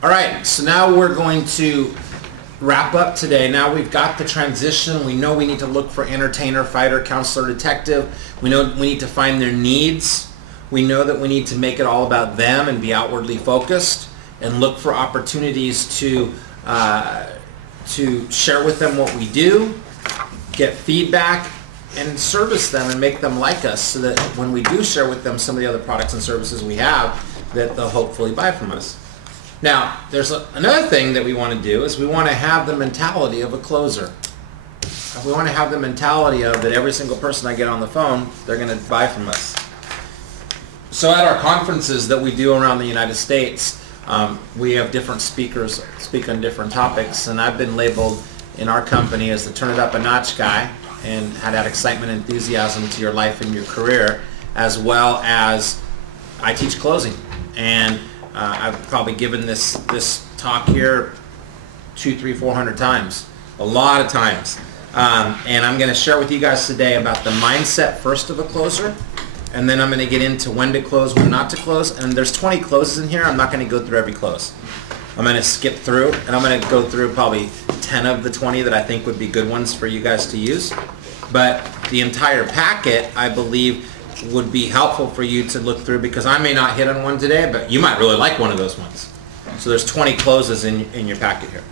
All right, so now we're going to wrap up today. Now we've got the transition. We know we need to look for entertainer, fighter, counselor, detective. We know we need to find their needs. We know that we need to make it all about them and be outwardly focused and look for opportunities to share with them what we do, get feedback, and service them and make them like us so that when we do share with them some of the other products and services we have, that they'll hopefully buy from us. Now, there's another thing that we want to do is we want to have the mentality of a closer. We want to have the mentality of that every single person I get on the phone, they're going to buy from us. So at our conferences that we do around the United States, we have different speakers speak on different topics, and I've been labeled in our company as the turn it up a notch guy and had that excitement and enthusiasm to your life and your career, as well as I teach closing. And I've probably given this talk here 200, 300, 400 times, a lot of times. And I'm going to share with you guys today about the mindset first of a closer, and then I'm going to get into when to close, when not to close. And there's 20 closes in here. I'm not going to go through every close. I'm going to skip through, and I'm going to go through probably 10 of the 20 that I think would be good ones for you guys to use. But the entire packet, I believe, would be helpful for you to look through, because I may not hit on one today, but you might really like one of those ones. So there's 20 closes in your packet here.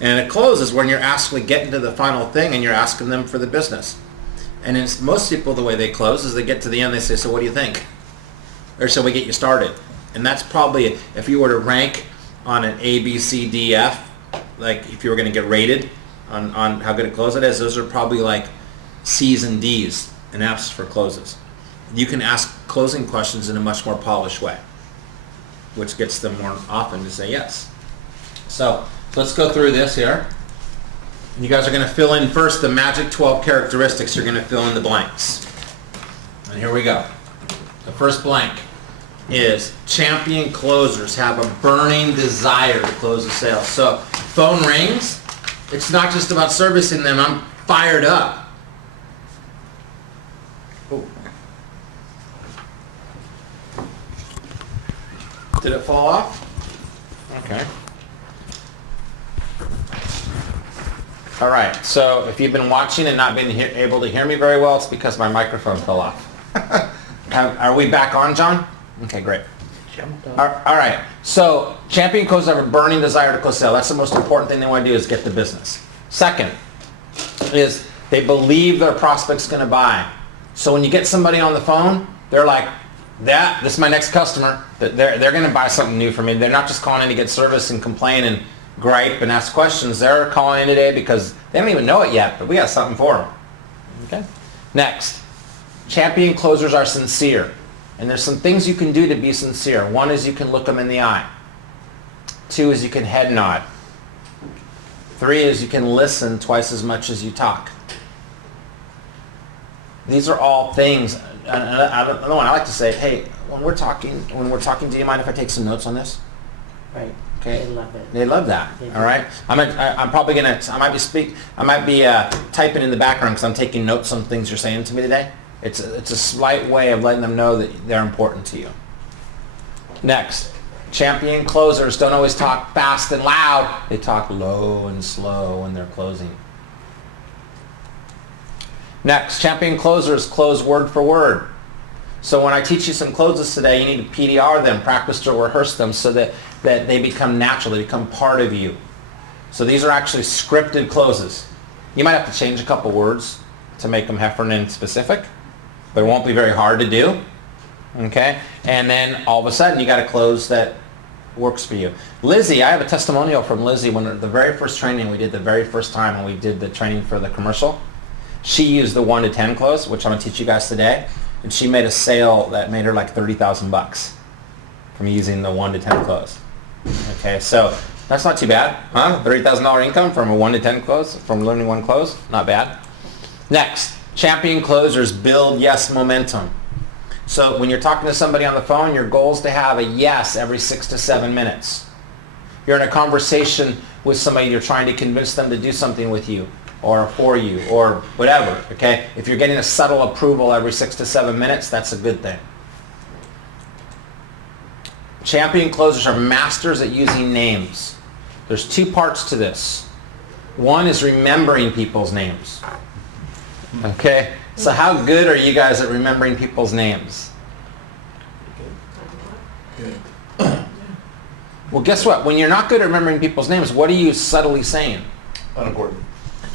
And a close is when you're actually getting to the final thing and you're asking them for the business. And it's, most people, the way they close is they get to the end, they say, so what do you think? Or shall we get you started? And that's probably, if you were to rank on an A, B, C, D, F, like if you were going to get rated on how good a close it is, those are probably like C's and D's and F's for closes. You can ask closing questions in a much more polished way, which gets them more often to say yes. So let's go through this here. You guys are going to fill in first the magic 12 characteristics. You're going to fill in the blanks. And here we go. The first blank is champion closers have a burning desire to close a sale. So phone rings, it's not just about servicing them. I'm fired up. Ooh. Did it fall off? Okay. All right, so if you've been watching and not been able to hear me very well, it's because my microphone fell off. Are we back on, John? Okay, great. All right, so champion closers have a burning desire to close sale. That's the most important thing they want to do, is get the business. Second is they believe their prospect's going to buy. So when you get somebody on the phone, they're like, this is my next customer. They're going to buy something new from me. They're not just calling in to get service and complain and gripe and ask questions. They're calling in today because they don't even know it yet, but we got something for them. Okay. Next, champion closers are sincere. And there's some things you can do to be sincere. One is you can look them in the eye. Two is you can head nod. Three is you can listen twice as much as you talk. These are all things. I like to say, hey, when we're talking, do you mind if I take some notes on this? Right. Okay. They love it. They love that. All right. I'm probably gonna. I might be typing in the background because I'm taking notes on things you're saying to me today. It's a slight way of letting them know that they're important to you. Next, champion closers don't always talk fast and loud. They talk low and slow when they're closing. Next, champion closers close word for word. So when I teach you some closes today, you need to PDR them, practice to rehearse them so that they become natural, they become part of you. So these are actually scripted closes. You might have to change a couple words to make them Heffernan specific, but it won't be very hard to do. Okay? And then all of a sudden you got a close that works for you. Lizzie, I have a testimonial from Lizzie when the very first training we did the very first time when we did the training for the commercial. She used the 1 to 10 close, which I'm going to teach you guys today, and she made a sale that made her like $30,000 from using the 1 to 10 close. Okay, so that's not too bad, huh? $30,000 income from a 1 to 10 close, from learning one close, not bad. Next, champion closers build yes momentum. So when you're talking to somebody on the phone, your goal is to have a yes every 6 to 7 minutes. You're in a conversation with somebody, you're trying to convince them to do something with you or for you or whatever, okay? If you're getting a subtle approval every 6 to 7 minutes, that's a good thing. Champion closers are masters at using names. There's two parts to this. One is remembering people's names. Okay? So how good are you guys at remembering people's names? Good. Well, guess what? When you're not good at remembering people's names, what are you subtly saying? Unimportant.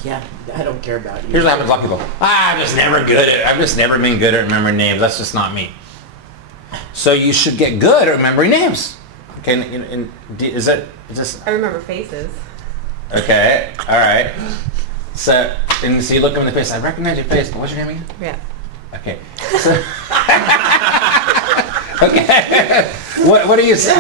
Yeah, I don't care about you. Here's what happens to a lot of people. I've just never been good at remembering names. That's just not me. So you should get good at remembering names. Okay, is this? I remember faces. Okay, all right. So you look them in the face. I recognize your face, but what's your name again? Yeah. Okay. So, okay. What do you say?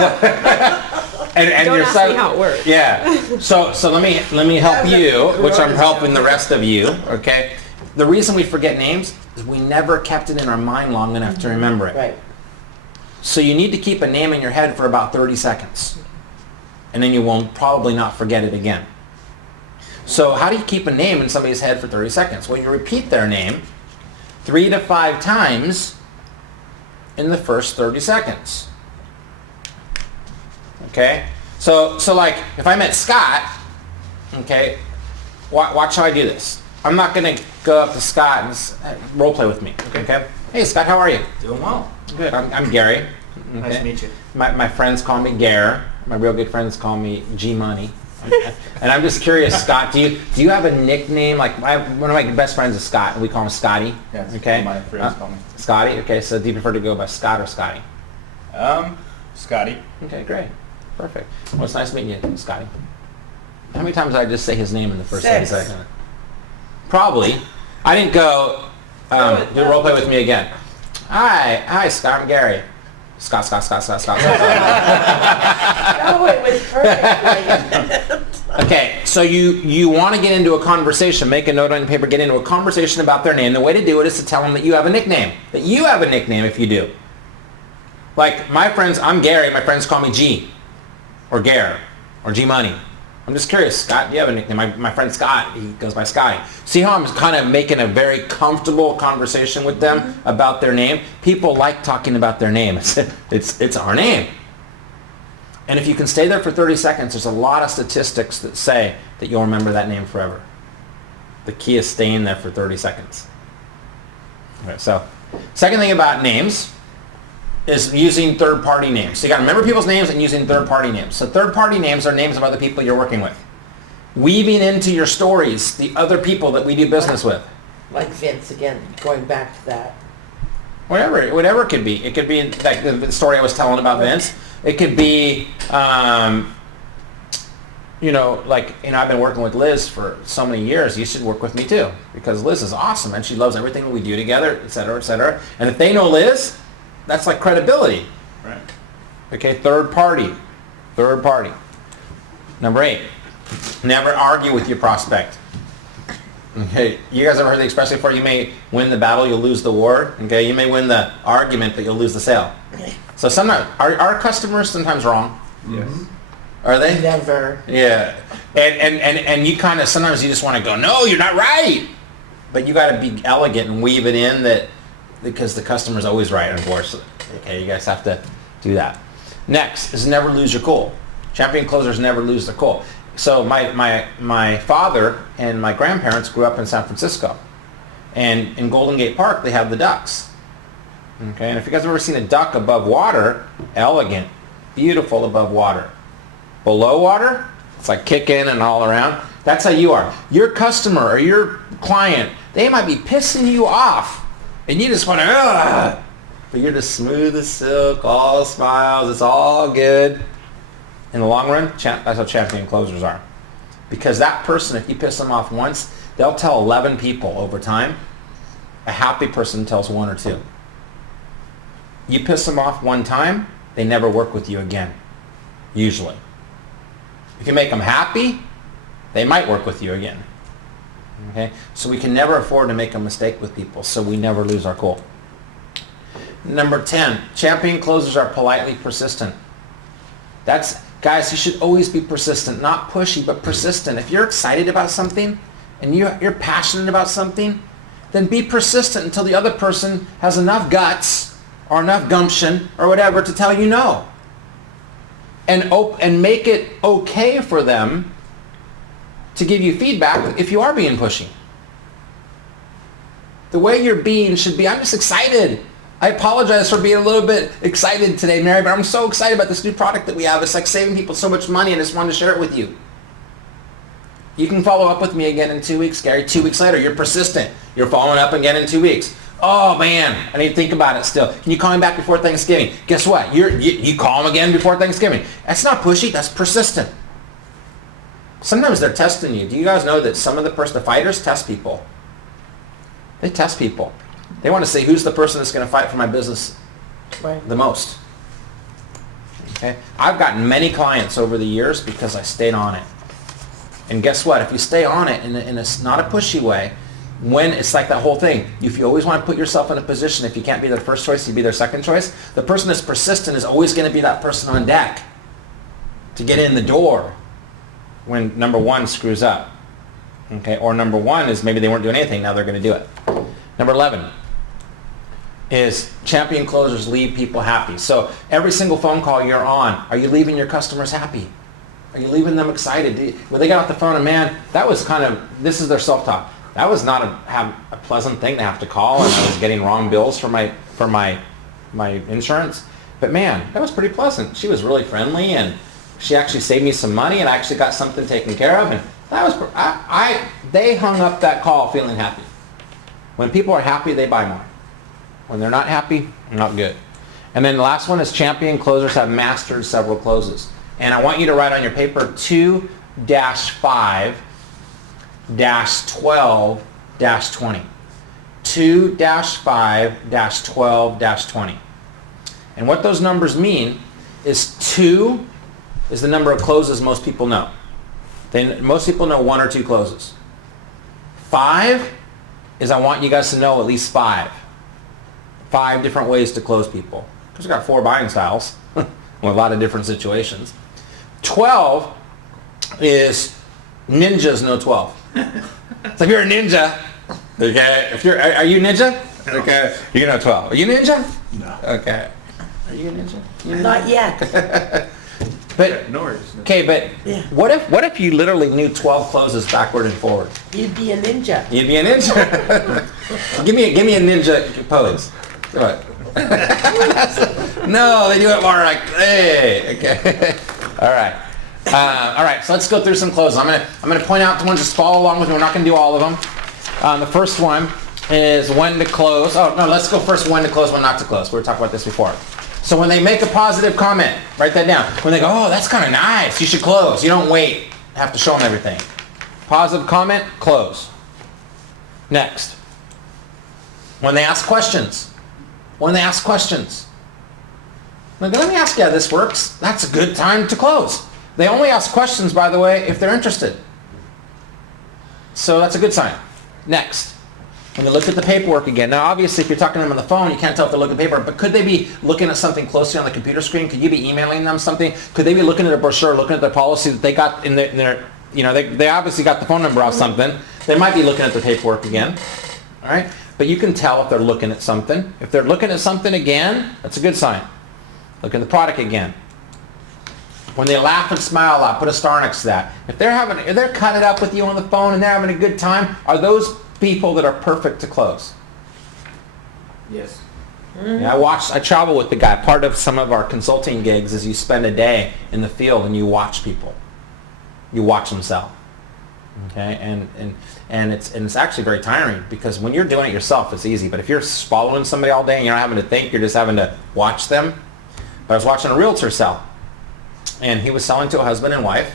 And Don't you're ask me how it works. Yeah. So let me help you, which I'm helping the rest of you. Okay. The reason we forget names is we never kept it in our mind long enough to remember it. Right. So you need to keep a name in your head for about 30 seconds. And then you won't probably not forget it again. So how do you keep a name in somebody's head for 30 seconds? Well, you repeat their name 3 to 5 times in the first 30 seconds. Okay? So like, if I met Scott, okay, watch how I do this. I'm not going to go up to Scott and role play with me. Okay? Hey, Scott, how are you? Doing well. Good. I'm Gary. Okay. Nice to meet you. My friends call me Gare. My real good friends call me G Money. And I'm just curious, Scott, do you have a nickname? Like one of my best friends is Scott, and we call him Scotty. Yes. Okay. My friends call me Scotty. Okay. So do you prefer to go by Scott or Scotty? Scotty. Okay. Great. Perfect. Well, it's nice meeting you, Scotty. How many times did I just say his name in the first 30 6. seconds? Probably. I didn't go. Do role play with me again. Hi, Scott. I'm Gary. Scott. Oh, it was perfect. Okay, so you want to get into a conversation, make a note on your paper, get into a conversation about their name. The way to do it is to tell them that you have a nickname. That you have a nickname if you do. Like my friends, I'm Gary, my friends call me G, or Gare, or G Money. I'm just curious, Scott, do you have a nickname? My friend Scott, he goes by Scotty. See how I'm kind of making a very comfortable conversation with them about their name? People like talking about their name. It's our name. And if you can stay there for 30 seconds, there's a lot of statistics that say that you'll remember that name forever. The key is staying there for 30 seconds. All right, so second thing about names is using third-party names. So you got to remember people's names and using third-party names. So third-party names are names of other people you're working with. Weaving into your stories the other people that we do business with. Like Vince, again, going back to that. Whatever it could be. It could be like the story I was telling about Vince. It could be, I've been working with Liz for so many years. You should work with me too, because Liz is awesome and she loves everything we do together, et cetera, et cetera. And if they know Liz, that's like credibility. Right. Okay, third party. Number 8, never argue with your prospect. Okay, you guys ever heard the expression before? You may win the battle, you'll lose the war. Okay, you may win the argument, but you'll lose the sale. So sometimes, are our customers sometimes wrong? Yes. Are they? Never. Yeah. And you kind of, sometimes you just want to go, no, you're not right. But you got to be elegant and weave it in that, because the customer's always right, unfortunately. Okay, you guys have to do that. Next is never lose your cool. Champion closers never lose their cool. So my father and my grandparents grew up in San Francisco. And in Golden Gate Park, they have the ducks. Okay, and if you guys have ever seen a duck above water, elegant, beautiful above water. Below water, it's like kicking and all around. That's how you are. Your customer or your client, they might be pissing you off. And you just want to, ugh. But you're just smooth as silk, all smiles, it's all good. In the long run, that's how champion closers are. Because that person, if you piss them off once, they'll tell 11 people over time. A happy person tells 1 or 2. You piss them off one time, they never work with you again, usually. If you make them happy, they might work with you again. Okay? So we can never afford to make a mistake with people, so we never lose our cool. Number 10, champion closers are politely persistent. Guys, you should always be persistent, not pushy, but persistent. If you're excited about something and you're passionate about something, then be persistent until the other person has enough guts or enough gumption or whatever to tell you no. and make it okay for them to give you feedback if you are being pushy. The way you're being should be, I'm just excited. I apologize for being a little bit excited today, Mary, but I'm so excited about this new product that we have. It's like saving people so much money, and I just wanted to share it with you. You can follow up with me again in 2 weeks, Gary. 2 weeks later, you're persistent. You're following up again in 2 weeks. Oh man, I need to think about it still. Can you call me back before Thanksgiving? Guess what? You call them again before Thanksgiving. That's not pushy, that's persistent. Sometimes they're testing you. Do you guys know that some of the fighters test people? They test people. They want to see who's the person that's going to fight for my business the most. Okay? I've gotten many clients over the years because I stayed on it. And guess what? If you stay on it in a not a pushy way, when it's like that whole thing, if you always want to put yourself in a position, if you can't be their first choice, you be their second choice. The person that's persistent is always going to be that person on deck to get in the door when number one screws up. Okay? Or number one is maybe they weren't doing anything, now they're going to do it. Number 11 is champion closers leave people happy. So every single phone call you're on, are you leaving your customers happy? Are you leaving them excited? When they got off the phone, and man, that was kind of, this is their self-talk. That was not a pleasant thing to have to call, and I was getting wrong bills for my insurance. But man, that was pretty pleasant. She was really friendly, and she actually saved me some money, and I actually got something taken care of. And that was, they hung up that call feeling happy. When people are happy, they buy more. When they're not happy, not good. And then the last one is champion closers have mastered several closes. And I want you to write on your paper 2-5-12-20. 2-5-12-20. And what those numbers mean is 2 is the number of closes most people know. Most people know 1 or 2 closes. 5 is I want you guys to know at least 5. 5 different ways to close people. Because we've got 4 buying styles with a lot of different situations. 12 is ninjas know 12. So if you're a ninja, okay, are you a ninja? Okay, you know 12. Are you a ninja? No. Okay. Are you a ninja? Not yet. But No worries. okay, but Yeah. what if you literally knew 12 closes backward and forward? You'd be a ninja. You'd be a ninja. give me a ninja pose. Do it. No, they do it more like, hey, okay. All right. All right, so let's go through some closes. I'm gonna point out the ones, just follow along with me. We're not gonna do all of them. The first one is when to close. Oh, no, let's go first when to close, when not to close. We were talking about this before. So when they make a positive comment, write that down. When they go, oh, that's kind of nice, you should close. You don't wait, have to show them everything. Positive comment, close. Next. When they ask questions. When they ask questions. Now, let me ask you how this works. That's a good time to close. They only ask questions, by the way, if they're interested. So that's a good sign. Next. When they look at the paperwork again. Now, obviously, if you're talking to them on the phone, you can't tell if they're looking at paper, but could they be looking at something closely on the computer screen? Could you be emailing them something? Could they be looking at a brochure, looking at their policy that they got in their you know, they obviously got the phone number off something. They might be looking at the paperwork again. All right? But you can tell if they're looking at something. If they're looking at something again, that's a good sign. Look at the product again. When they laugh and smile a lot, put a star next to that. If they're cutting it up with you on the phone and they're having a good time, are those people that are perfect to close? Yes. Yeah, I travel with the guy. Part of some of our consulting gigs is you spend a day in the field and you watch people. You watch them sell. Okay, and it's actually very tiring because when you're doing it yourself, it's easy. But if you're following somebody all day and you're not having to think, you're just having to watch them. But I was watching a realtor sell, and he was selling to a husband and wife.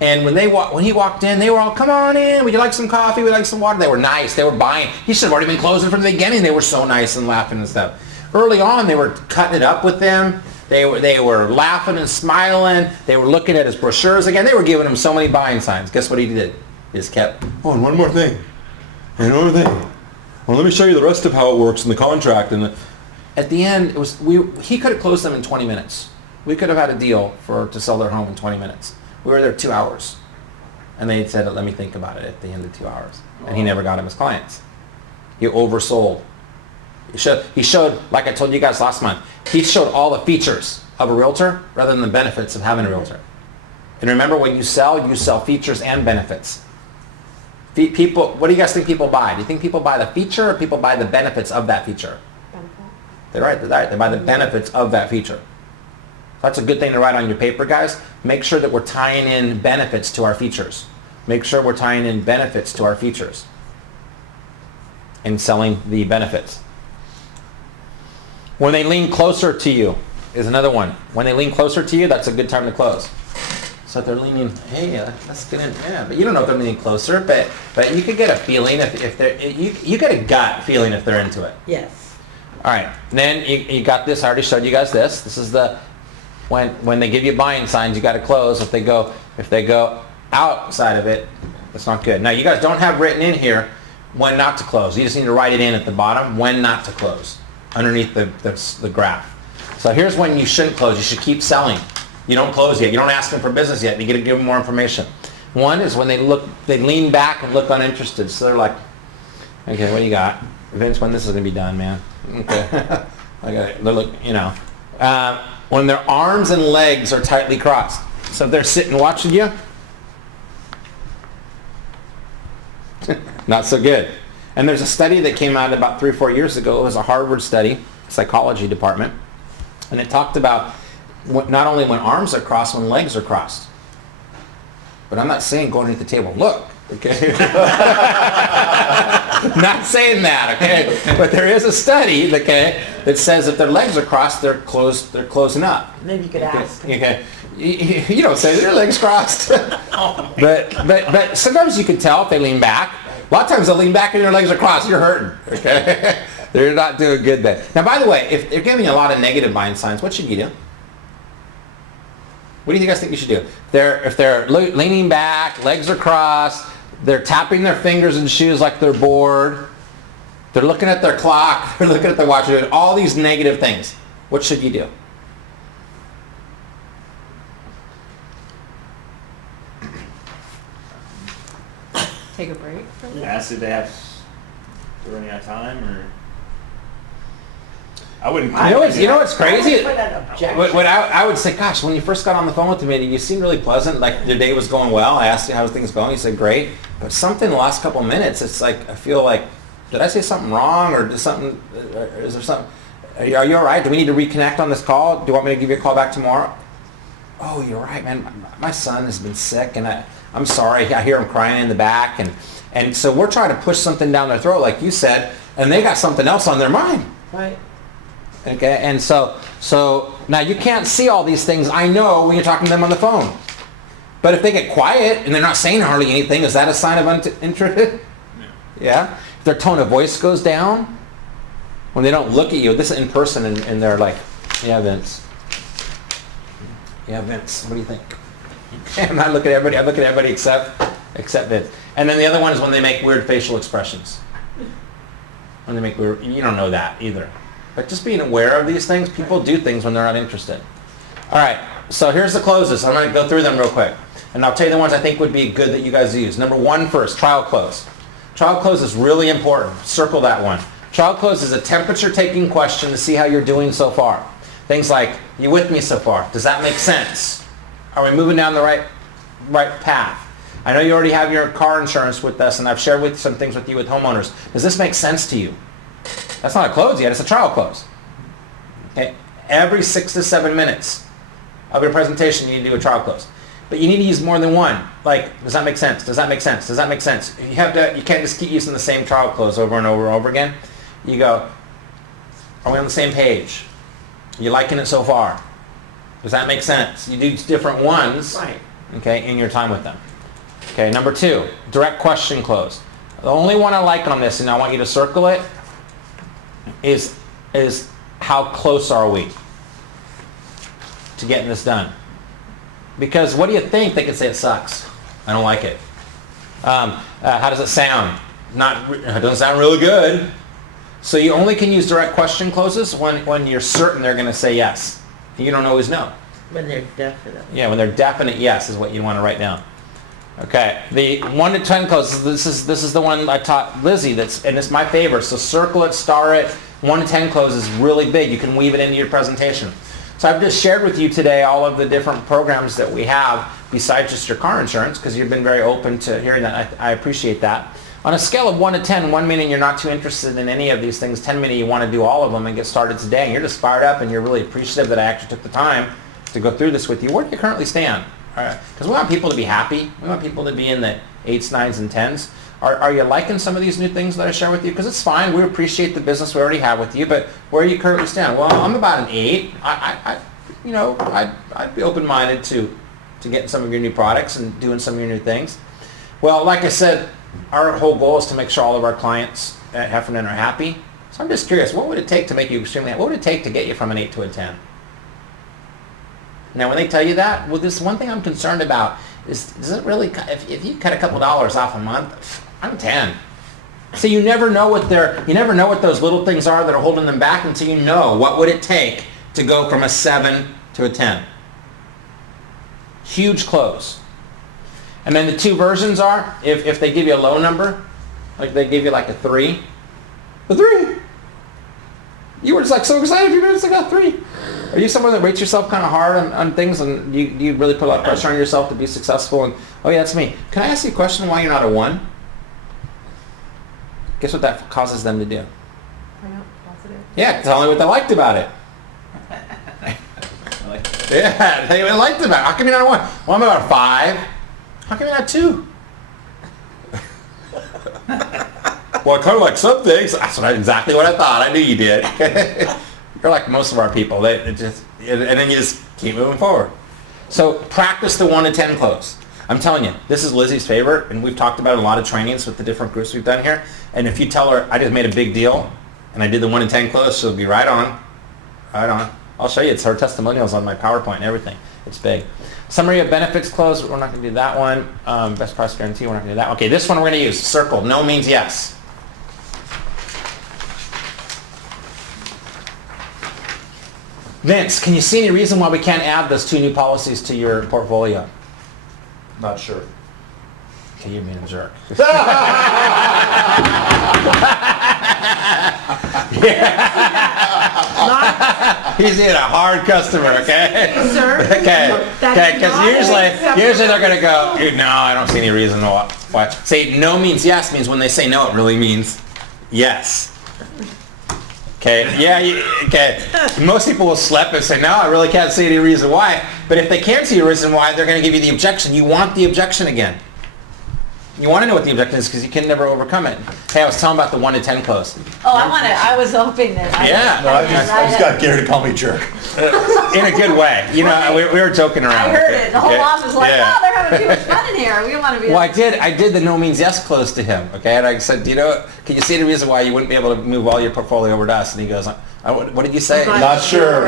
And when he walked in, they were all, come on in, would you like some coffee, would you like some water? They were nice, they were buying. He should have already been closing from the beginning. They were so nice and laughing and stuff. Early on, they were cutting it up with them. They were laughing and smiling. They were looking at his brochures again. They were giving him so many buying signs. Guess what he did? He just kept, oh, and one more thing. And one more thing. Well, let me show you the rest of how it works in the contract. And at the end, he could have closed them in 20 minutes. We could have had a deal to sell their home in 20 minutes. We were there 2 hours. And they said, let me think about it at the end of 2 hours. And he never got him his clients. He oversold. He showed, like I told you guys last month, he showed all the features. of a realtor rather than the benefits of having a realtor. And remember, when you sell features and benefits. People, what do you guys think people buy? Do you think people buy the feature or people buy the benefits of that feature? They're right. They buy the benefits of that feature. That's a good thing to write on your paper, guys. Make sure that we're tying in benefits to our features. Make sure we're tying in benefits to our features and selling the benefits. When they lean closer to you is another one. When they lean closer to you, that's a good time to close. So if they're leaning, hey, let's get in. Yeah, but you don't know if they're leaning closer, but you could get a feeling if they're, you get a gut feeling if they're into it. Yes. All right, then you got this. I already showed you guys this. This is the, when they give you buying signs, you got to close. If they go outside of it, that's not good. Now you guys don't have written in here when not to close. You just need to write it in at the bottom, when not to close, underneath the graph. So here's when you shouldn't close. You should keep selling. You don't close yet. You don't ask them for business yet. You got to give them more information. One is when they lean back and look uninterested. So they're like, okay, what do you got? Vince, when this is going to be done, man? Okay. I got it. Look, when their arms and legs are tightly crossed. So if they're sitting watching you, not so good. And there's a study that came out about 3 or 4 years ago. It was a Harvard study, psychology department. And it talked about not only when arms are crossed, when legs are crossed. But I'm not saying go underneath the table. Look, okay? Not saying that, okay? But there is a study, okay, that says if their legs are crossed, they're closing up. Maybe you could ask. Okay. You don't say their legs crossed. but sometimes you can tell if they lean back. A lot of times they'll lean back and their legs are crossed. You're hurting, okay? They're not doing good then. Now, by the way, if they're giving you a lot of negative buying signs, what should you do? What do you guys think you should do? If they're leaning back, legs are crossed, they're tapping their fingers and shoes like they're bored, they're looking at their clock, they're looking at their watch, doing all these negative things, what should you do? Take a break. Ask if they're running out of time, or I wouldn't. You know what's crazy? Put an objection. What I would say, gosh, when you first got on the phone with me, you seemed really pleasant, like your day was going well. I asked you how things going. You said great. But something in the last couple of minutes, it's like I feel like, did I say something wrong, or is there something? Are you all right? Do we need to reconnect on this call? Do you want me to give you a call back tomorrow? Oh, you're right, man. My son has been sick, and I'm sorry. I hear him crying in the back, and so we're trying to push something down their throat, like you said, and they got something else on their mind. Right. Okay, and so now you can't see all these things, I know, when you're talking to them on the phone. But if they get quiet and they're not saying hardly anything, is that a sign of interest? Yeah. If their tone of voice goes down, when they don't look at you, this is in person, and they're like, yeah, Vince. Yeah, Vince, what do you think? I'm not looking at everybody. I look at everybody except Vince. And then the other one is when they make weird facial expressions. When they make weird, you don't know that either. But just being aware of these things, people do things when they're not interested. All right, so here's the closes. I'm going to go through them real quick. And I'll tell you the ones I think would be good that you guys use. Number 1 first, trial close. Trial close is really important. Circle that one. Trial close is a temperature-taking question to see how you're doing so far. Things like, you with me so far? Does that make sense? Are we moving down the right path? I know you already have your car insurance with us, and I've shared some things with you with homeowners. Does this make sense to you? That's not a close yet, it's a trial close. Okay? Every 6 to 7 minutes of your presentation, you need to do a trial close. But you need to use more than one. Like, does that make sense? Does that make sense? Does that make sense? You can't just keep using the same trial close over and over and over again. You go, are we on the same page? Are you liking it so far? Does that make sense? You do different ones, Right. okay, in your time with them. Okay, number 2, direct question close. The only one I like on this, and I want you to circle it, is how close are we to getting this done? Because what do you think? They could say it sucks. I don't like it. How does it sound? It doesn't sound really good. So you only can use direct question closes when you're certain they're going to say yes. You don't always know. When they're definite. Yeah, when they're definite yes is what you want to write down. Okay, the 1 to 10 closes. This is the one I taught Lizzie. And it's my favorite. So circle it, star it. 1 to 10 closes is really big. You can weave it into your presentation. So I've just shared with you today all of the different programs that we have besides just your car insurance, because you've been very open to hearing that. I appreciate that. On a scale of 1 to 10, 1 meaning you're not too interested in any of these things, 10 meaning you want to do all of them and get started today, and you're just fired up and you're really appreciative that I actually took the time to go through this with you, where do you currently stand? Because we want people to be happy. We want people to be in the 8s, 9s, and 10s. Are you liking some of these new things that I share with you? Because it's fine. We appreciate the business we already have with you, but where do you currently stand? Well, I'm about an 8. I'd be open-minded to getting some of your new products and doing some of your new things. Well, like I said, our whole goal is to make sure all of our clients at Heffernan are happy. So I'm just curious, what would it take to make you extremely happy? What would it take to get you from an 8 to a 10? Now, when they tell you that, well, this one thing I'm concerned about is, does it really, if you cut a couple dollars off a month, I'm 10. So you never know what those little things are that are holding them back until you know what would it take to go from a 7 to a 10. Huge close. And then the two versions are, if they give you a low number, like they give you like a 3, a 3. You were just like so excited if you just got 3. Are you someone that rates yourself kind of hard on things, and do you really put a lot of pressure on yourself to be successful? And oh yeah, that's me. Can I ask you a question why you're not a 1? Guess what that causes them to do? Find out positive. Yeah, tell me what they liked about it. Yeah, they liked about it. How come you're not a 1? Well, I'm about a 5. How come you're not 2? Well, I kind of like some things. That's exactly what I thought. I knew you did. You're like most of our people. And then you just keep moving forward. So practice the 1 to 10 close. I'm telling you, this is Lizzie's favorite, and we've talked about it in a lot of trainings with the different groups we've done here. And if you tell her, I just made a big deal, and I did the 1 to 10 close, she'll be right on. Right on. I'll show you. It's her testimonials on my PowerPoint and everything. It's big. Summary of benefits close. We're not going to do that one. Best price guarantee. We're not going to do that. Okay, this one we're going to use. Circle. No means yes. Vince, can you see any reason why we can't add those 2 new policies to your portfolio? Not sure. Okay, you're being a jerk. He's being a hard customer, okay? Sir? Okay, because usually they're going to go, no, I don't see any reason why. Say no means yes means when they say no, it really means yes. Okay, yeah, okay. Most people will slip and say, no, I really can't see any reason why. But if they can't see a reason why, they're going to give you the objection. You want the objection again. You want to know what the objection is because you can never overcome it. Hey, I was telling about the 1 to 10 close. Oh, I was hoping that. Yeah. No, I just got Gary to call me jerk. In a good way. You know, we were joking around. I heard it. The whole office was like, Yeah. wow, they're having too much fun in here. We don't want to be. Well, I did the no means yes close to him, okay? And I said, can you see the reason why you wouldn't be able to move all your portfolio over to us? And he goes, what did you say? Not sure.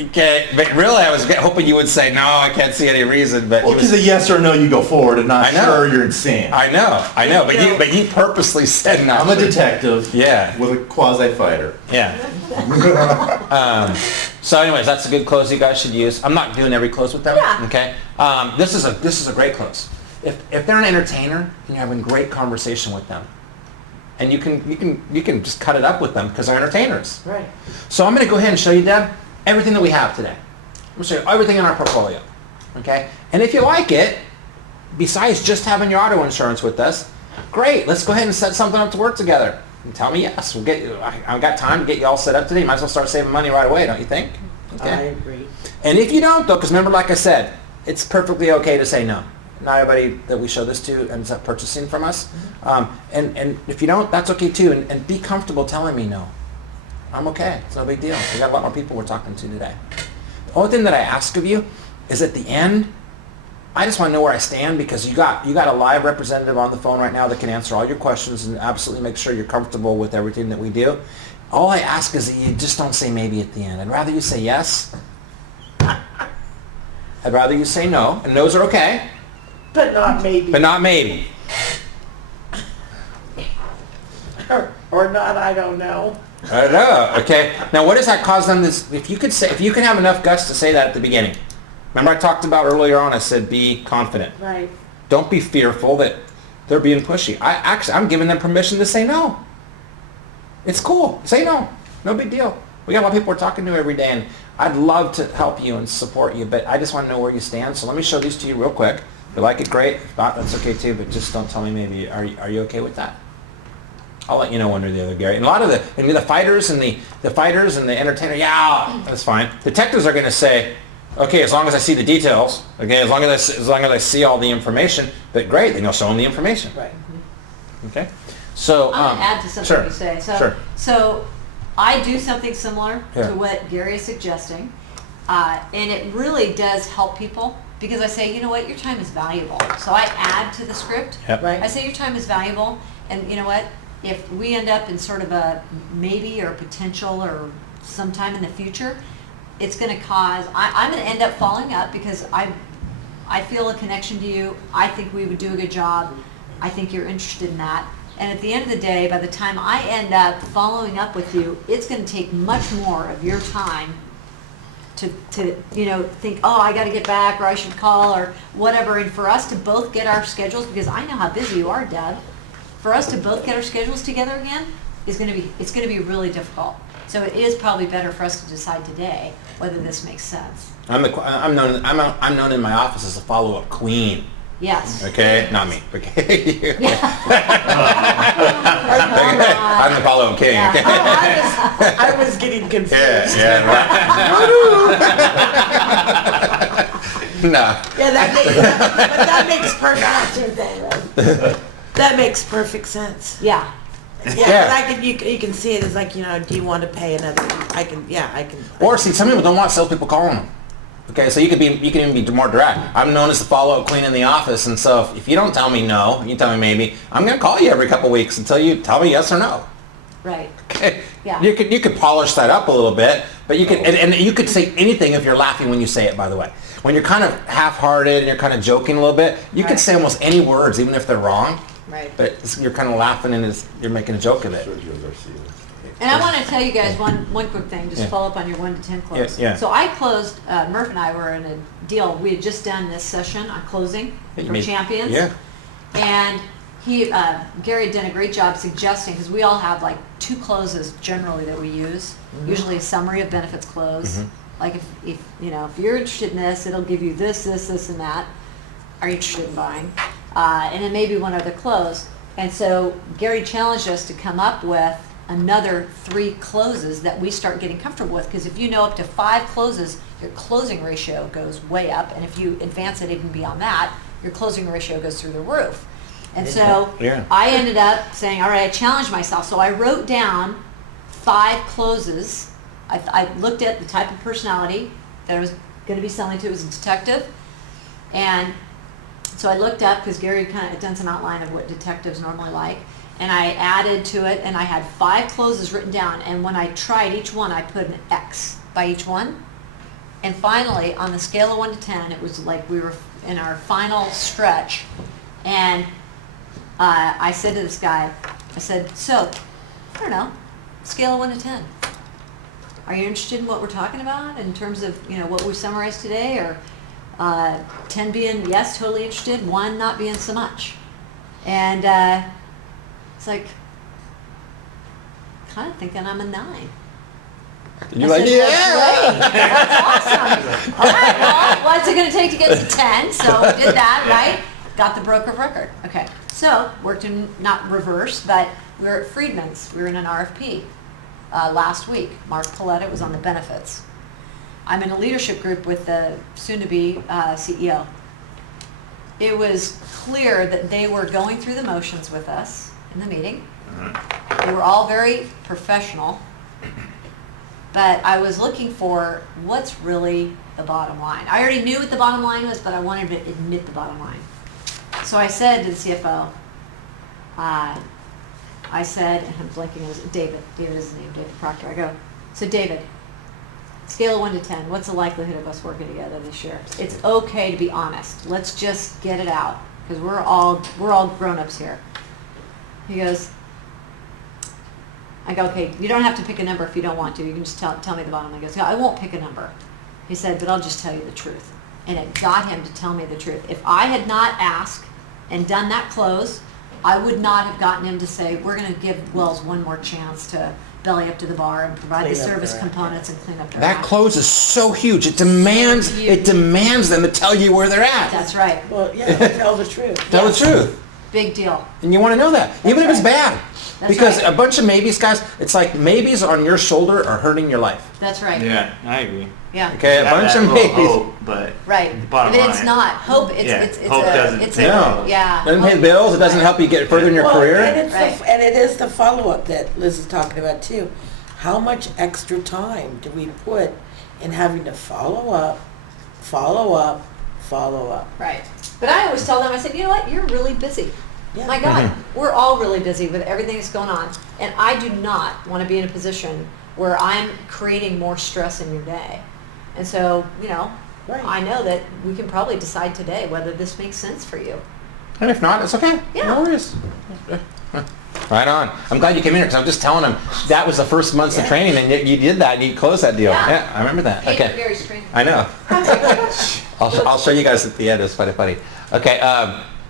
Okay, but really I was hoping you would say, no, I can't see any reason. But Well, because a yes or no, you go forward, and not sure, you're insane. I know, but you purposely said not I'm a sure. detective. Yeah. With a quasi-fighter. Yeah. So anyways, that's a good close you guys should use. I'm not doing every close with them. Yeah. Okay. This is a great close. If they're an entertainer and you're having great conversation with them, and you can just cut it up with them because they're entertainers. Right. So I'm going to go ahead and show you, Deb, everything that we have today. I'm going to show you everything in our portfolio. Okay. And if you like it, besides just having your auto insurance with us, great. Let's go ahead and set something up to work together. And tell me yes. We'll get you. I've got time to get you all set up today. You might as well start saving money right away, don't you think? I agree. And if you don't, though, because remember, like I said, it's perfectly okay to say no. Not everybody that we show this to ends up purchasing from us. And if you don't, that's okay too. And be comfortable telling me no. I'm okay. It's no big deal. We got a lot more people we're talking to today. The only thing that I ask of you is at the end, I just want to know where I stand because you got a live representative on the phone right now that can answer all your questions and absolutely make sure you're comfortable with everything that we do. All I ask is that you just don't say maybe at the end. I'd rather you say yes. I'd rather you say no, and no's are okay, But not maybe. but not maybe. Or not, I don't know. I don't know. Okay. Now, what does that cause them? If you can have enough guts to say that at the beginning. Remember, I talked about earlier on. I said be confident. Right. Don't be fearful that they're being pushy. I'm giving them permission to say no. It's cool. Say no. No big deal. We got a lot of people we're talking to every day, and I'd love to help you and support you, but I just want to know where you stand. So let me show these to you real quick. If you like it, great. If not, that's okay too, but just don't tell me maybe. Are you okay with that? I'll let you know one or the other, Gary. And a lot of the fighters and the fighters and the entertainer, yeah, that's fine. Detectives are going to say, okay, as long as I see the details, okay, as long as I see all the information, but great, then you'll show them the information. Right. Okay. So I'm gonna add to something sure, you say. sure. So I do something similar Yeah. to what Gary is suggesting, and it really does help people because I say, you know what, your time is valuable. So I add to the script. Yep. Right. I say your time is valuable, and you know what, if we end up in sort of a maybe or potential or sometime in the future, it's going to cause. I'm going to end up following up because I feel a connection to you. I think we would do a good job. I think you're interested in that. And at the end of the day, by the time I end up following up with you, it's going to take much more of your time to think, oh, I got to get back, or I should call, or whatever. And for us to both get our schedules, because I know how busy you are, Deb. For us to both get our schedules together again it's going to be really difficult. So it is probably better for us to decide today whether this makes sense. I'm known in my office as a follow-up queen. Yes. Okay, not me. Okay. Yeah. I'm the follow-up king. Yeah. Okay? I was getting confused. Yeah, right. No. Yeah, that makes perfect. That makes perfect sense. Yeah. Yeah, but you can see it as like, do you want to pay another? I can. Or see, some people don't want salespeople calling them. Okay, so you can even be more direct. I'm known as the follow-up queen in the office, and so if you don't tell me no, you tell me maybe, I'm going to call you every couple weeks until you tell me yes or no. Right. Okay. Yeah. You could polish that up a little bit, but you could and you could say anything if you're laughing when you say it. By the way, when you're kind of half-hearted and you're kind of joking a little bit, you could Right. say almost any words, even if they're wrong. Right. But you're kind of laughing and you're making a joke of it. And I want to tell you guys one quick thing, just Yeah. to follow up on your 1 to 10 close. Yeah. So I closed, Murph and I were in a deal, we had just done this session on closing You for made- champions. Yeah. And Gary had done a great job suggesting, because we all have like 2 closes generally that we use, usually a summary of benefits close. Like if you're interested in this, it'll give you this, and that. Are you interested in buying? And then maybe one other close. And so Gary challenged us to come up with another 3 closes that we start getting comfortable with, because if you know up to 5 closes, your closing ratio goes way up, and if you advance it even beyond that, your closing ratio goes through the roof. And so Yeah. I ended up saying, all right, I challenged myself. So I wrote down 5 closes. I looked at the type of personality that I was going to be selling to. It was a detective. And so I looked up, because Gary kind of done some outline of what detectives normally like, and I added to it, and I had 5 closes written down, and when I tried each one, I put an X by each one. And finally, on the scale of 1 to 10, it was like we were in our final stretch, and I said to this guy, I said, so, I don't know, scale of 1 to 10. Are you interested in what we're talking about in terms of, what we summarized today, or 10 being yes, totally interested, 1 not being so much. And it's like, kind of thinking I'm a 9. You're I like, said, yeah. That's awesome. All right, well, what's it going to take to get to 10? So did that, right? Got the broker of record. Okay, so worked in, not reverse, but we were at Friedman's. We were in an RFP last week. Mark Coletta was on the benefits. I'm in a leadership group with the soon-to-be CEO. It was clear that they were going through the motions with us in the meeting. They were all very professional, but I was looking for what's really the bottom line. I already knew what the bottom line was, but I wanted to admit the bottom line. So I said to the CFO, I said, and I'm blanking, it was David is his name, David Proctor. I go, so David, scale of 1 to 10, what's the likelihood of us working together this year? It's okay to be honest. Let's just get it out, because we're all grown-ups here. He goes, I go, okay, you don't have to pick a number if you don't want to. You can just tell me the bottom line. He goes, no, I won't pick a number. He said, but I'll just tell you the truth. And it got him to tell me the truth. If I had not asked and done that close, I would not have gotten him to say, we're going to give Wells one more chance to belly up to the bar and provide the Clean up service their components and clean up their That act. close is so huge. It demands them to tell you where they're at. That's right. Well, yeah, tell the truth. Tell the truth. Big deal. And you want to know that, even if it's bad. That's Because right. a bunch of maybes, guys, it's like maybes on your shoulder are hurting your life. That's right. Yeah, I agree. Yeah. Okay, a Have bunch that of little maybes. hope, but Right. the bottom But it's line- not. Hope, Yeah, it's hope doesn't it's pay a, the No. bills. yeah. Doesn't pay the bills. It doesn't help you get further in your Well, career. And, it's Right. and it is the follow-up that Liz is talking about too. How much extra time do we put in having to follow up, follow up, follow up? Right. But I always tell them, I said, you know what, you're really busy. Yeah. My God, we're all really busy with everything that's going on. And I do not want to be in a position where I'm creating more stress in your day. And so, you know, Right. I know that we can probably decide today whether this makes sense for you. And if not, it's okay. Yeah. No worries. Right on. I'm glad you came in here because I was just telling him that was the first months of Yeah. training and you did that and you closed that deal. Yeah. Yeah, I remember that. Okay. Very strange. I know. I'll show you guys at the end. It's funny. Okay,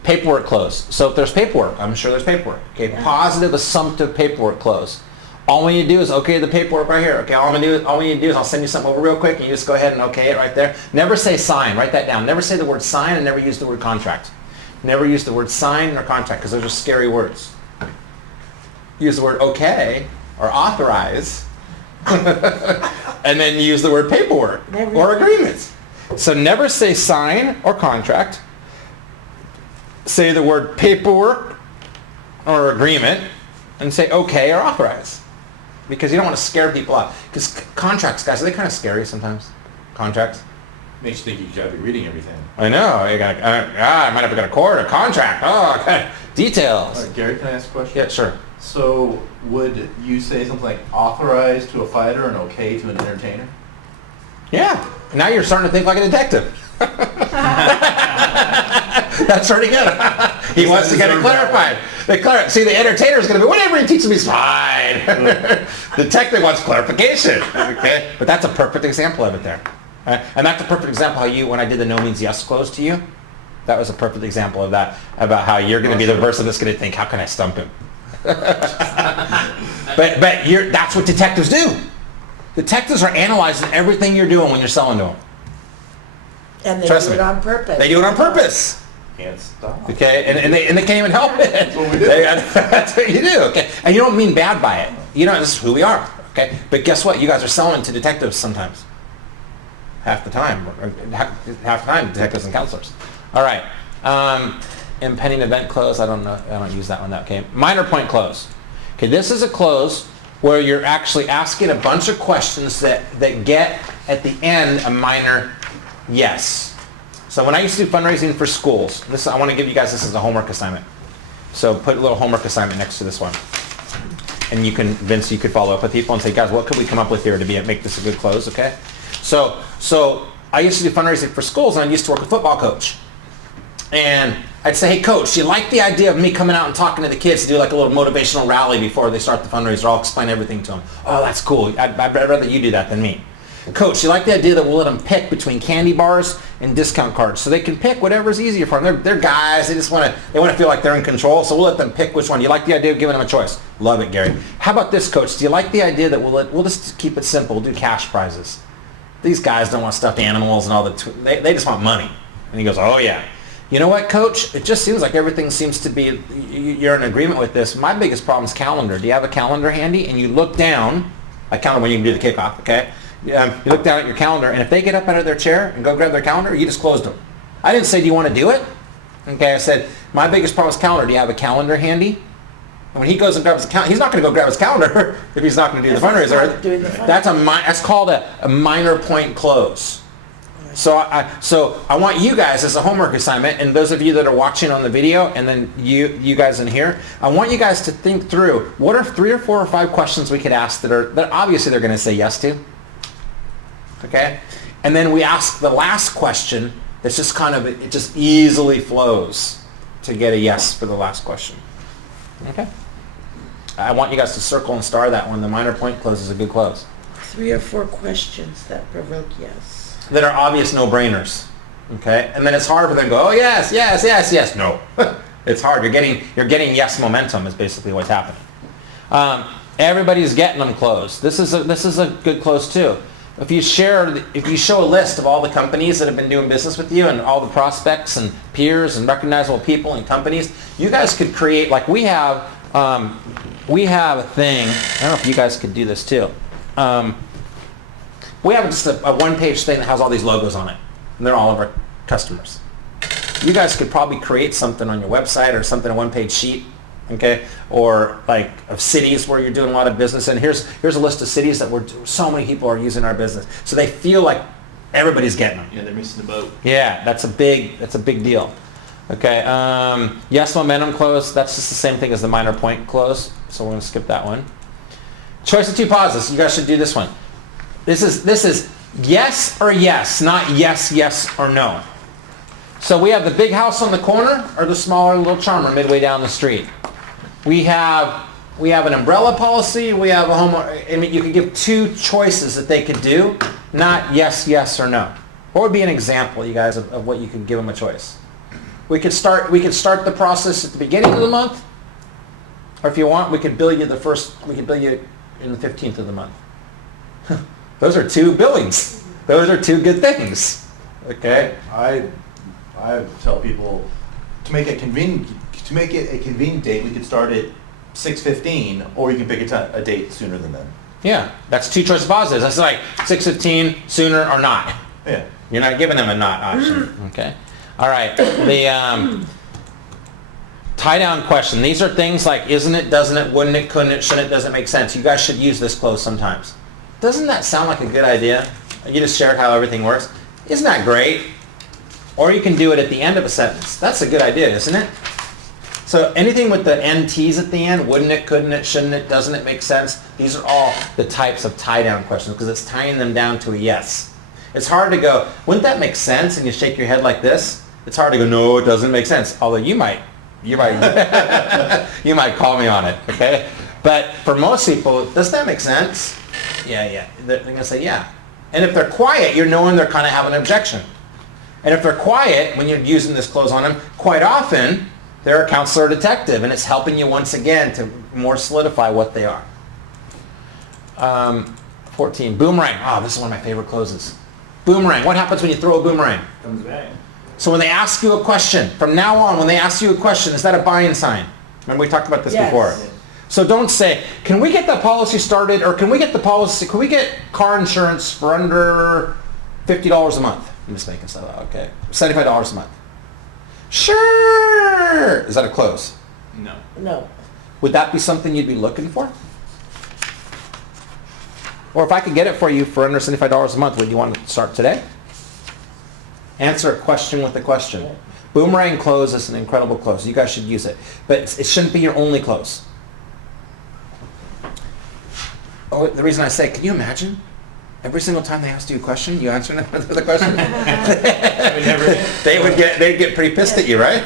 paperwork close. So if there's paperwork, I'm sure there's paperwork. Okay, positive assumptive paperwork close. All we need to do is okay the paperwork right here. Okay, all we need to do is I'll send you something over real quick and you just go ahead and okay it right there. Never say sign. Write that down. Never say the word sign and never use the word contract. Never use the word sign or contract because those are scary words. Use the word okay or authorize and then use the word paperwork or agreements. So never say sign or contract. Say the word paperwork or agreement and say okay or authorize. Because you don't want to scare people off. Because contracts, guys, are they kind of scary sometimes? Contracts? Makes you think you gotta be reading everything. I know. You got, I might have to go to court, a contract. Oh, okay. Details. Gary, can I ask a question? Yeah, sure. So would you say something like authorize to a fighter and okay to an entertainer? Yeah. Now you're starting to think like a detective. That's pretty good. He wants to get it clarified. See, the entertainer is going to be, whatever he teaches me is fine. Detective wants clarification. Okay? But that's a perfect example of it there. And that's a perfect example how when I did the no means yes close to you, that was a perfect example of that, about how you're going to be the person that's going to think, how can I stump him? but that's what detectives do. Detectives are analyzing everything you're doing when you're selling to them. And they Trust do me. it on purpose. They do it on purpose. Can't stop. Okay, and they can't even help it. That's what we do. That's what you do. Okay, and you don't mean bad by it. You know, this is who we are. Okay, but guess what? You guys are selling to detectives sometimes. Half the time, or half the time, detectives and counselors. All right, impending event close. I don't know. I don't use that one. Okay, minor point close. Okay, this is a close where you're actually asking a bunch of questions that get at the end a minor yes. So when I used to do fundraising for schools, I want to give you guys this as a homework assignment. So put a little homework assignment next to this one. And you can, Vince, you could follow up with people and say, guys, what could we come up with here to make this a good close, okay? So I used to do fundraising for schools and I used to work with a football coach. And I'd say, hey coach, do you like the idea of me coming out and talking to the kids to do like a little motivational rally before they start the fundraiser? I'll explain everything to them. Oh, that's cool. I'd rather you do that than me. Coach, you like the idea that we'll let them pick between candy bars and discount cards, so they can pick whatever's easier for them. They're guys. They want to feel like they're in control. So we'll let them pick which one. You like the idea of giving them a choice? Love it, Gary. How about this, Coach? Do you like the idea that we'll just keep it simple? We'll do cash prizes. These guys don't want stuffed animals and all they just want money. And he goes, oh yeah. You know what, Coach? It just seems like everything seems to be, you're in agreement with this. My biggest problem is calendar. Do you have a calendar handy? And you look down, a calendar when you can do the kickoff, okay? You look down at your calendar, and if they get up out of their chair and go grab their calendar, you just closed them. I didn't say, do you want to do it? Okay, I said, my biggest problem is calendar. Do you have a calendar handy? And when he goes and grabs the calendar, he's not going to go grab his calendar if he's not going to do the fundraiser. That's called a minor point close. So I want you guys as a homework assignment, and those of you that are watching on the video, and then you guys in here, I want you guys to think through what are 3 or 4 or 5 questions we could ask that obviously they're going to say yes to. Okay, and then we ask the last question. That's just it just easily flows to get a yes for the last question. Okay, I want you guys to circle and star that one. The minor point close is a good close. 3 or 4 questions that provoke yes. That are obvious no-brainers. Okay, and then it's hard for them to go, oh yes, yes, yes, yes. No, it's hard. You're getting yes momentum is basically what's happening. Everybody's getting them closed. This is a good close too. If you show a list of all the companies that have been doing business with you and all the prospects and peers and recognizable people and companies, you guys could create, like we have a thing, I don't know if you guys could do this too. We have just a one-page thing that has all these logos on it, and they're all of our customers. You guys could probably create something on your website or something, a one-page sheet, okay? Or like of cities where you're doing a lot of business, and here's a list of cities that so many people are using our business, so they feel like everybody's getting them. Yeah, they're missing the boat. Yeah, that's a big deal. Okay, yes, momentum close. That's just the same thing as the minor point close, so we're going to skip that one. Choice of two pauses. You guys should do this one. This is yes or yes, not yes, yes or no. So we have the big house on the corner or the smaller little charmer midway down the street. We have an umbrella policy. We have a home. I mean, you could give two choices that they could do, not yes, yes or no. What would be an example, you guys, of what you could give them a choice? We could start the process at the beginning of the month, or if you want, we could bill you in the 15th of the month. Those are two billings. Those are two good things. Okay. I tell people to make it a convenient date. We could start at 6:15, or you can pick a date sooner than then. Yeah, that's two choice positives. That's like 6:15, sooner or not. Yeah. You're not giving them a not option. Okay. All right. The tie down question. These are things like isn't it, doesn't it, wouldn't it, couldn't it, shouldn't it, doesn't make sense. You guys should use this close sometimes. Doesn't that sound like a good idea? You just shared how everything works. Isn't that great? Or you can do it at the end of a sentence. That's a good idea, isn't it? So anything with the NTs at the end, wouldn't it, couldn't it, shouldn't it, doesn't it make sense? These are all the types of tie-down questions because it's tying them down to a yes. It's hard to go, wouldn't that make sense? And you shake your head like this. It's hard to go, no, it doesn't make sense. Although you might you might call me on it, okay? But for most people, does that make sense? Yeah. They're going to say yeah. And if they're quiet, you're knowing they're kind of having an objection. And if they're quiet, when you're using this close on them, quite often, they're a counselor or detective, and it's helping you once again to more solidify what they are. 14, boomerang. Oh, this is one of my favorite closes. Boomerang. What happens when you throw a boomerang? Comes back. So when they ask you a question, from now on, when they ask you a question, is that a buy-in sign? Remember we talked about this before. So don't say, can we get the policy started, or can we get car insurance for under $50 a month? I'm just making stuff up, okay. $75 a month. Sure! Is that a close? No. No. Would that be something you'd be looking for? Or if I could get it for you for under $75 a month, would you want to start today? Answer a question with a question. Boomerang close is an incredible close. You guys should use it. But it shouldn't be your only close. Oh, the reason I say, can you imagine? Every single time they asked you a question, you answer the question? They'd get pretty pissed at you, right?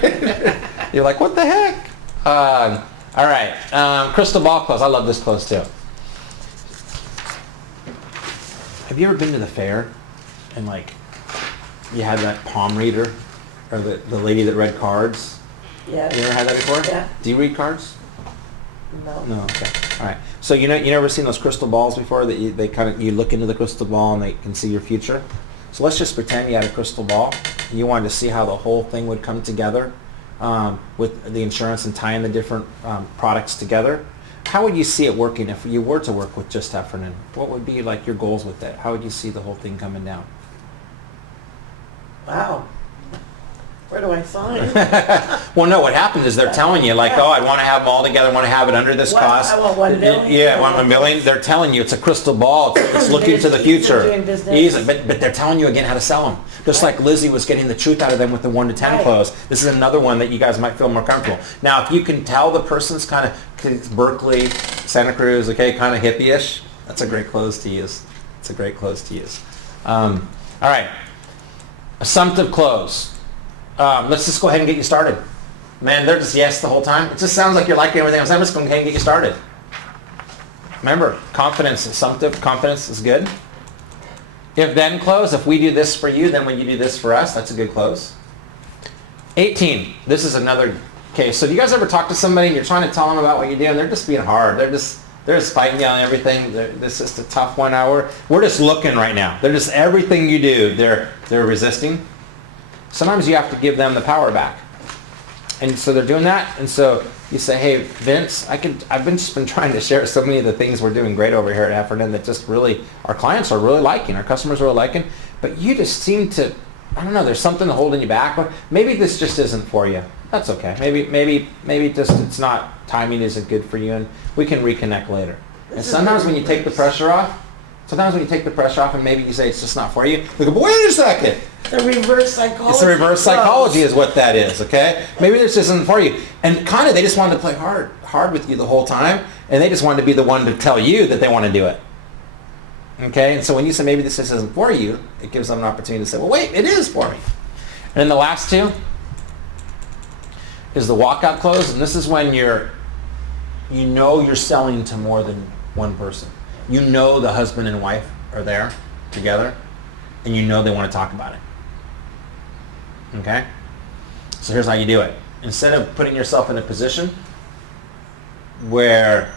You're like, what the heck? All right, crystal ball close. I love this close too. Have you ever been to the fair and like you had that palm reader or the lady that read cards? Yeah. You ever had that before? Yeah. Do you read cards? No. No. Okay. All right. So you never seen those crystal balls before that you look into the crystal ball and they can see your future. So let's just pretend you had a crystal ball and you wanted to see how the whole thing would come together with the insurance and tying the different products together. How would you see it working if you were to work with just Heffernan? What would be like your goals with it? How would you see the whole thing coming down? Wow. Where do I sign? Well, no, what happens is they're telling you, like, oh, I want to have them all together, I want to have it under this cost. I want $1 billion. Yeah, $1 billion. They're telling you it's a crystal ball. It's looking to the future. Doing business. Easy, but they're telling you again how to sell them. Just like Lizzie was getting the truth out of them with the 1 to 10 Right. close. This is another one that you guys might feel more comfortable. Now, if you can tell the person's kind of Berkeley, Santa Cruz, okay, kind of hippie-ish, that's a great close to use. It's a great close to use. All right, assumptive close. Let's just go ahead and get you started. Man, they're just yes the whole time. It just sounds like you're liking everything else. I'm just going to go ahead and get you started. Remember, confidence, assumptive confidence is good. If then close, if we do this for you, then when you do this for us, that's a good close. 18, this is another case. So do you guys ever talk to somebody and you're trying to tell them about what you're doing? They're just being hard. They're They're just fighting you on everything. This is just a tough 1 hour. We're just looking right now. They're just everything you do. They're resisting. Sometimes you have to give them the power back. And so they're doing that. And so you say, hey, Vince, I've just been trying to share so many of the things we're doing great over here at Heffernan that just really, our clients are really liking, our customers are really liking, but you just seem to, I don't know, there's something holding you back. Or maybe this just isn't for you. That's okay. Maybe just it's not, timing isn't good for you, and we can reconnect later. And sometimes when you take the pressure off, and maybe you say it's just not for you, we go, but wait a second. The reverse psychology. It's the reverse psychology is what that is, okay? Maybe this isn't for you. And kind of they just wanted to play hard with you the whole time, and they just wanted to be the one to tell you that they want to do it. Okay? And so when you say maybe this just isn't for you, it gives them an opportunity to say, well, wait, it is for me. And then the last two is the walkout close, and this is when you're selling to more than one person. You know the husband and wife are there together, and you know they want to talk about it. Okay? So here's how you do it. Instead of putting yourself in a position where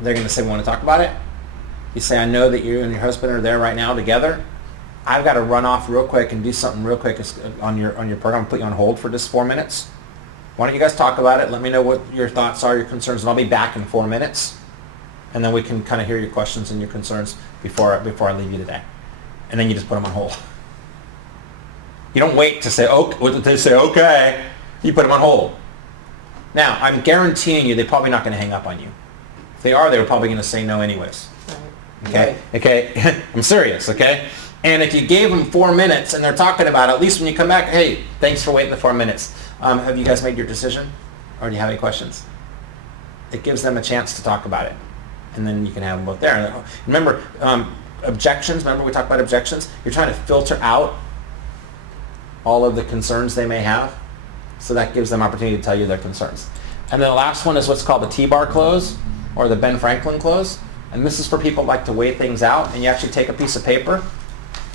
they're going to say we want to talk about it, you say, I know that you and your husband are there right now together. I've got to run off real quick and do something real quick on your program. I'll put you on hold for just 4 minutes. Why don't you guys talk about it? Let me know what your thoughts are, your concerns, and I'll be back in 4 minutes. And then we can kind of hear your questions and your concerns before I leave you today. And then you just put them on hold. You don't wait to say, okay, what did they say? Okay. You put them on hold. Now, I'm guaranteeing you they're probably not going to hang up on you. If they are, they were probably going to say no anyways. Okay? Okay? I'm serious, okay? And if you gave them 4 minutes and they're talking about it, at least when you come back, hey, thanks for waiting the 4 minutes. Have you guys made your decision? Or do you have any questions? It gives them a chance to talk about it. And then you can have them both there. Remember, objections, remember we talked about objections? You're trying to filter out all of the concerns they may have. So that gives them opportunity to tell you their concerns. And then the last one is what's called the T-bar close, or the Ben Franklin close. And this is for people who like to weigh things out, and you actually take a piece of paper,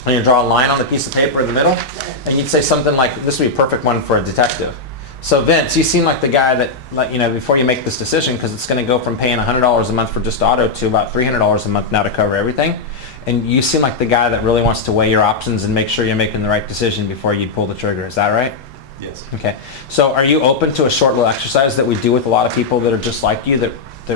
and you draw a line on the piece of paper in the middle, and you'd say something like, this would be a perfect one for a detective. So Vince, you seem like the guy that, before you make this decision, because it's going to go from paying $100 a month for just auto to about $300 a month now to cover everything. And you seem like the guy that really wants to weigh your options and make sure you're making the right decision before you pull the trigger. Is that right? Yes. Okay. So are you open to a short little exercise that we do with a lot of people that are just like you, that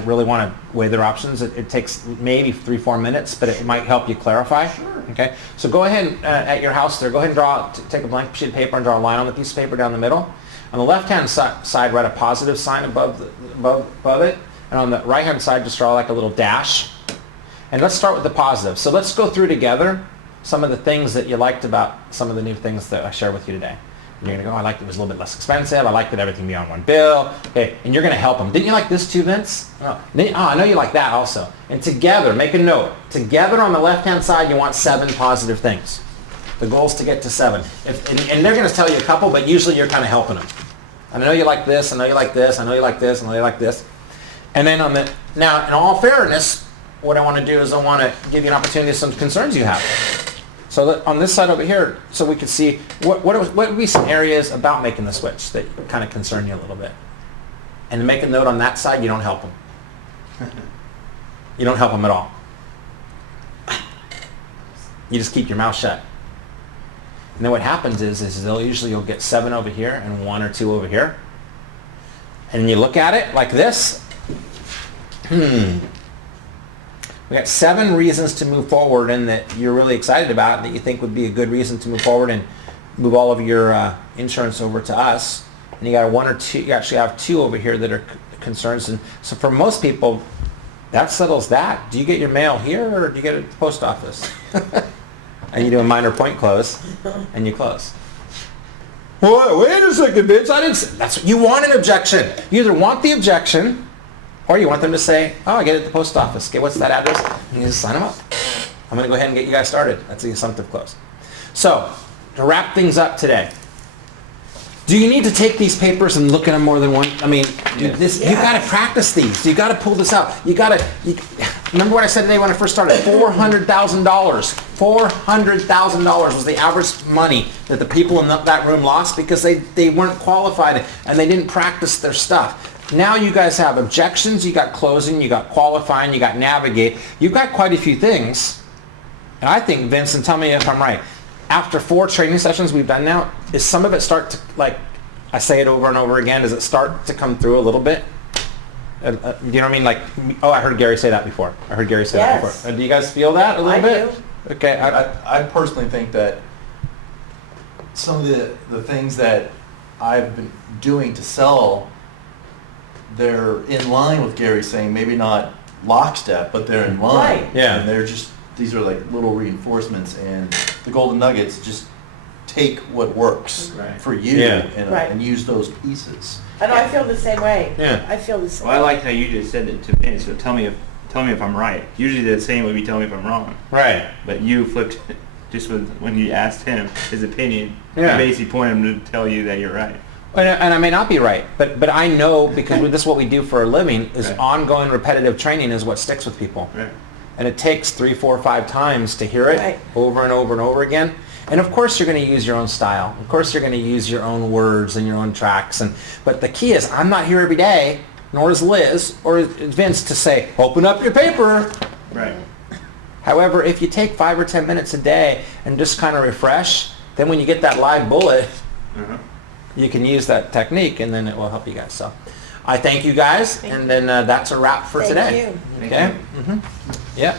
really want to weigh their options? It takes maybe 3-4 minutes, but it might help you clarify. Sure. Okay. So go ahead and, at your house there, go ahead and take a blank sheet of paper and draw a line on the piece of paper down the middle. On the left-hand side, write a positive sign above it. And on the right-hand side, just draw like a little dash. And let's start with the positive. So let's go through together some of the things that you liked about some of the new things that I shared with you today. And you're going to go, I liked it was a little bit less expensive. I liked that everything be on one bill. Okay, and you're going to help them. Didn't you like this too, Vince? Oh, I know you like that also. And together, make a note. Together on the left-hand side, you want 7 positive things. The goal is to get to 7. And they're going to tell you a couple, but usually you're kind of helping them. I know you like this. I know you like this. I know you like this. I know you like this. And then now, in all fairness, what I want to do is I want to give you an opportunity to some concerns you have. So on this side over here, so we could see what would be some areas about making the switch that kind of concern you a little bit. And to make a note on that side, you don't help them. You don't help them at all. You just keep your mouth shut. And then what happens is you'll get 7 over here and 1 or 2 over here. And you look at it like this. We got 7 reasons to move forward and that you're really excited about, that you think would be a good reason to move forward and move all of your insurance over to us. And you got 1 or 2, you actually have 2 over here that are concerns. And so for most people, that settles that. Do you get your mail here or do you get it at the post office? And you do a minor point close and you close. Well, wait a second, bitch. I didn't say, that's, you want an objection. You either want the objection or you want them to say, oh, I get it at the post office. Okay, what's that address? And you just sign them up. I'm going to go ahead and get you guys started. That's the assumptive close. So, to wrap things up today, do you need to take these papers and look at them more than one? I mean, Yes. you got to practice these. You got to pull this out. Remember what I said today when I first started? $400,000. $400,000 was the average money that the people in that room lost because they weren't qualified and they didn't practice their stuff. now you guys have objections, you got closing, you got qualifying, you got navigate. You've got quite a few things. And I think, Vince, and tell me if I'm right, after 4 training sessions we've done now, is some of it start to, like, I say it over and over again, does it start to come through a little bit? You know what I mean? Like, oh, I heard Gary say that before. I heard Gary say that Yes. before. Do you guys feel that a little I bit? do. Okay. I personally think that some of the things that I've been doing to sell, they're in line with Gary saying, maybe not lockstep, but they're in line. Right. Yeah. And they're just, these are like little reinforcements, and the golden nuggets just take what works Right. for you Yeah. Right. and use those pieces. I know, I feel the same way. Yeah. I feel the same. Well, I like how you just said it to Vince. So tell me if I'm right. Usually the same would be tell me if I'm wrong. Right. But you flipped it just when you asked him his opinion. Yeah. You basically pointed him to tell you that you're right. And I may not be right, but I know, because this is what we do for a living, is Right. ongoing repetitive training is what sticks with people. Right. And it takes 3, 4, 5 times to hear it Right. over and over and over again. And of course you're going to use your own style. Of course you're going to use your own words and your own tracks. But the key is, I'm not here every day, nor is Liz or Vince, to say, open up your paper. Right. However, if you take 5 or 10 minutes a day and just kind of refresh, then when you get that live bullet, Uh-huh. you can use that technique, and then it will help you guys. So I thank you guys, and then that's a wrap for Thank today. you. Thank Okay? you. Yeah.